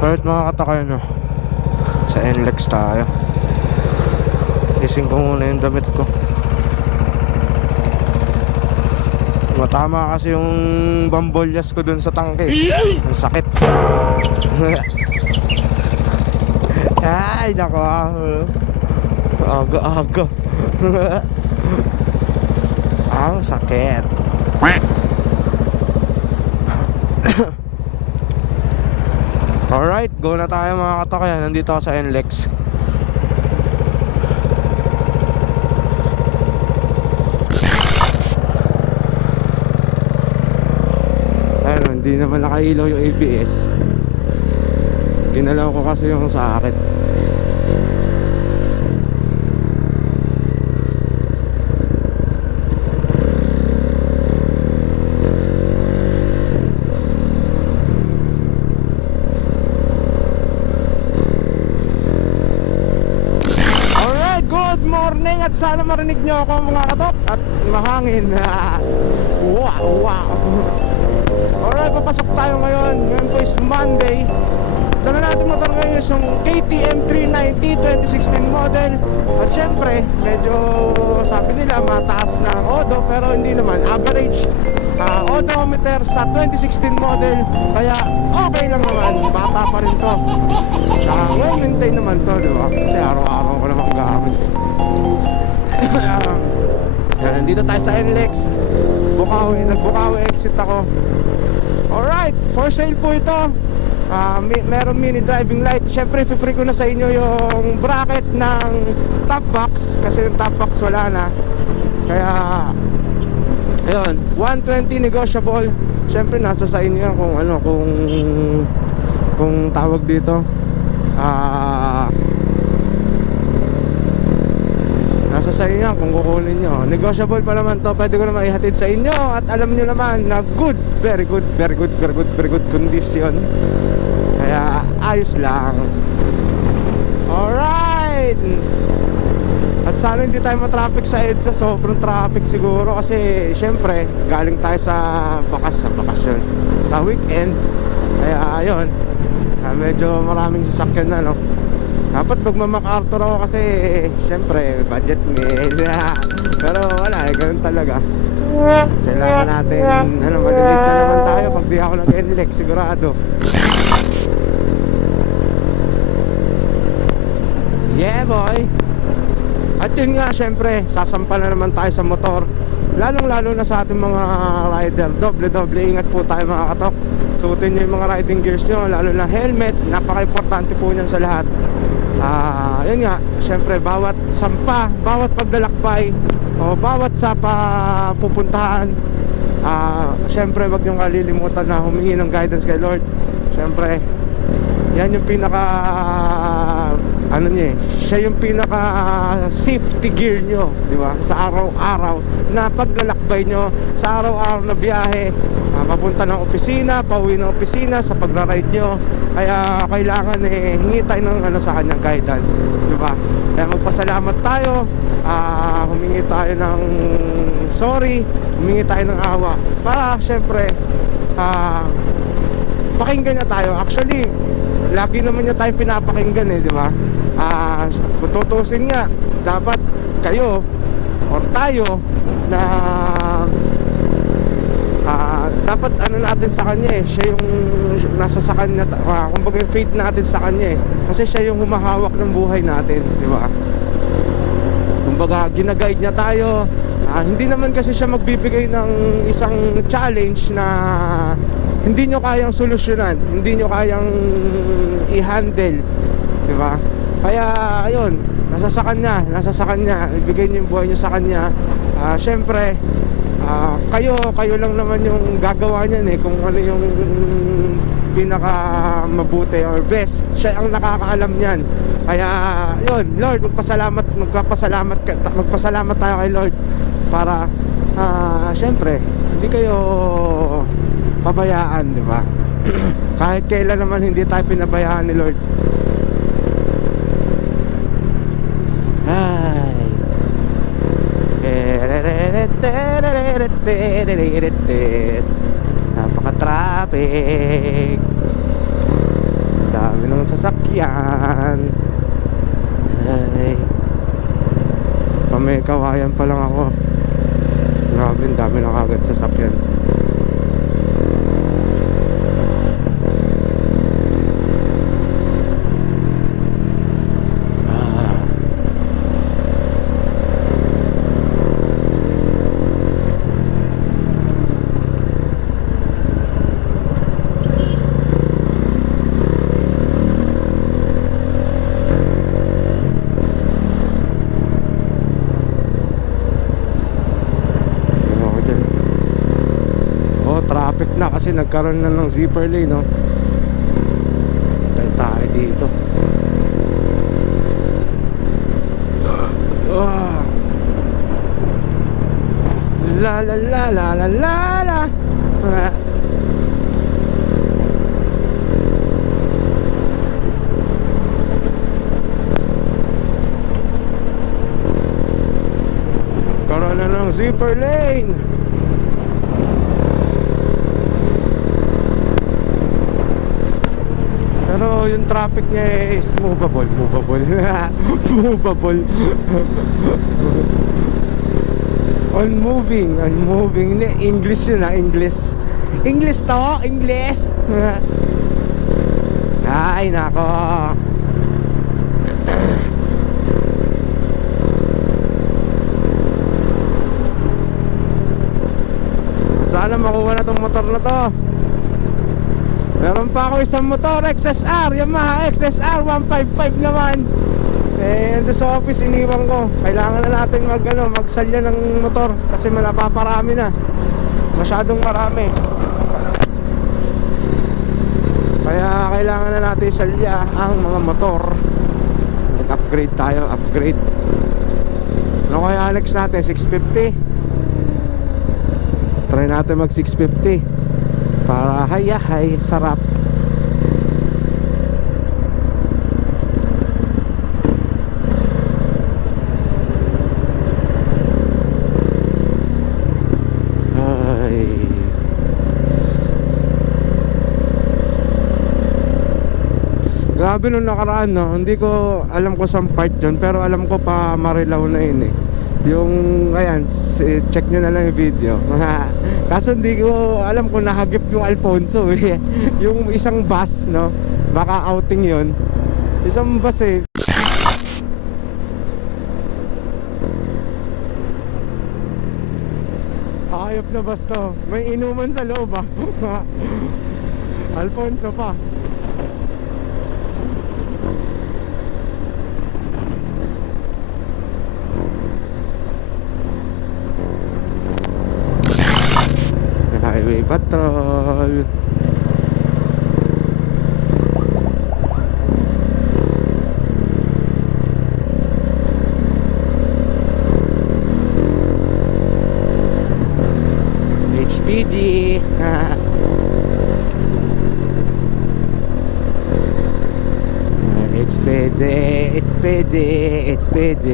Alright mga katakay, no, sa NLEX tayo. Ising ko muna yung damit ko. Matama kasi yung bambolyas ko dun sa tangke. Ang sakit. Ay nako, aga-aga. Ang sakit. Alright, go na tayo mga katakay. Nandito ako sa NLEX. Ayun, hindi naman nakailaw yung ABS. Ginalaw ko kasi yung sa akin. Good morning at sana marinig nyo ako mga katok at mahangin. Wow, wow. Alright, papasok tayo ngayon. Ngayon po is Monday. Dala natin motor ngayon yung KTM 390 2016 model. At syempre, medyo sabi nila mataas na ang odo, pero hindi naman, average odometer sa 2016 model. Kaya okay lang naman, bata pa rin to. Well maintain naman to, diba? Kasi araw-araw ko naman gamit. Nandito tayo sa NLEX. Nagbukawi exit ako. Alright, for sale po ito. Meron mini driving light. Siyempre, free ko na sa inyo yung bracket ng top box. Kasi yung top box wala na. Kaya ayun, 120 negotiable. Siyempre, nasa sa inyo yan kung ano, kung tawag dito. Nasa sa inyo kung kukunin nyo. Negotiable pa naman to. Pwede ko naman ihatid sa inyo. At alam nyo naman na good, very good, very good, very good, very good condition. Kaya ayos lang. Alright. At sana hindi tayo matraffic sa EDSA. Sobrang traffic siguro. Kasi syempre galing tayo sa bakasyon, sa weekend. Kaya ayun, medyo maraming sasakyan na, no. Dapat magma-MacArthur ako kasi syempre budget me. Pero wala, ganun talaga. Kailangan natin malilate na naman tayo pag di ako nag-NLEX, sigurado. Yeah boy. At yun nga, syempre sasampa na naman tayo sa motor. Lalong-lalo na sa ating mga rider. Doble ingat po tayo mga katok. Suotin nyo yung mga riding gears nyo, lalo na helmet. Napaka-importante po niyan sa lahat. Yun nga, syempre bawat sampa, bawat paglalakbay o bawat sa pupuntahan, syempre wag nyo kalilimutan na humingi ng guidance kay Lord. Syempre yan yung pinaka siya yung pinaka safety gear nyo, di ba? Sa araw-araw na paglalakbay nyo, sa araw-araw na biyahe, papunta ng opisina, pauwi ng opisina, sa pagra-ride nyo. Kaya kailangan hingi tayo ng sa kanyang guidance, di ba? Kaya magpasalamat tayo, humingi tayo ng sorry, humingi tayo ng awa para syempre pakinggan niya tayo. Actually lagi naman niya tayo pinapakinggan, di ba? Tutusin nga, dapat kayo or tayo na dapat natin sa kanya, siya yung nasa sa kanya, kumbaga yung faith natin sa kanya kasi siya yung humahawak ng buhay natin, di ba? Kumbaga ginaguide niya tayo. Hindi naman kasi siya magbibigay ng isang challenge na hindi nyo kayang solusyonan, hindi nyo kayang i-handle, di ba? Kaya ayun, nasa sa kanya, ibigay nyo yung buhay nyo sa kanya. Syempre kayo lang naman yung gagawa niyan kung ano yung pinaka mabuti or best. Siya ang nakakaalam niyan. Kaya yun, Lord, magpasalamat tayo kay Lord para syempre hindi kayo pabayaan, di ba? Kahit kailan naman hindi tayo pinabayaan ni Lord. Napaka-traffic. Dami ng sasakyan. Ay, may kawayan pa lang ako. Grabe, ang dami na kagad sasakyan. Traffic na kasi nagkaroon na ng zipper lane, no? Tayo dito. La la la la la la la. Karoon na ng zipper lane. Pero yung traffic niya is movable. Movable. Unmoving. English yun, English. English to, English. Ay, nako. Sana makuha na tong motor na to. Meron pa ako isang motor, XSR, Yamaha XSR 155 naman. Ando sa office, iniwan ko. Kailangan na natin magsalya ng motor kasi napaparami na. Masyadong marami. Kaya kailangan na natin salya ang mga motor. Mag-upgrade tayo, upgrade. Ano kaya Alex natin? 650? Try natin mag 650 para hay sarap. Ay. Grabe nung nakaraan, no? Hindi ko alam ko saan part yun, pero alam ko pa Marilao na yun eh. Yung, ayan, check nyo na lang yung video. Kaso hindi ko alam kung nahagip yung Alfonso eh. Yung isang bus, no? Baka outing yun. Isang bus eh. Ayop na bus to. May inuman sa loob ah. Alfonso pa. Highway Patrol. HPG. HPG.